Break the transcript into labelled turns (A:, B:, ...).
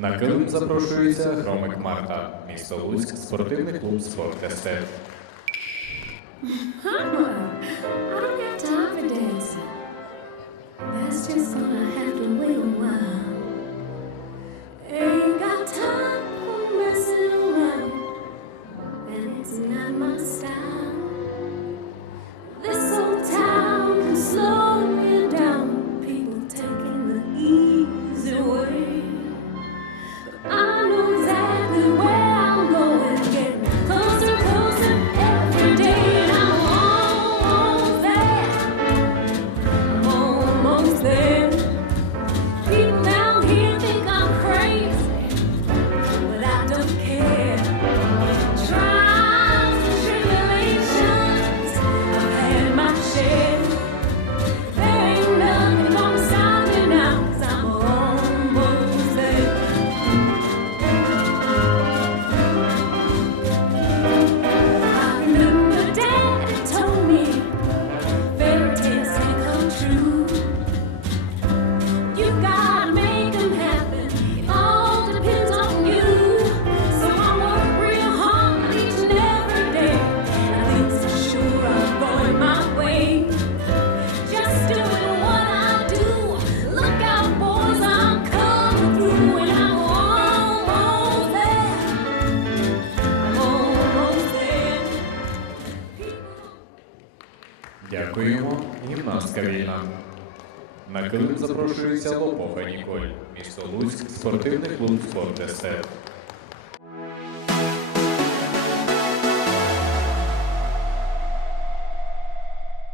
A: На килим запрошується Хромик Марта, місто Луцьк, спортивний клуб «Спорт естет».
B: share.
A: Дякуємо. Гімнастка вільна. На килим запрошується Лопоха Ніколь. Місто Луцьк, спортивний клуб «Спорт Десерт».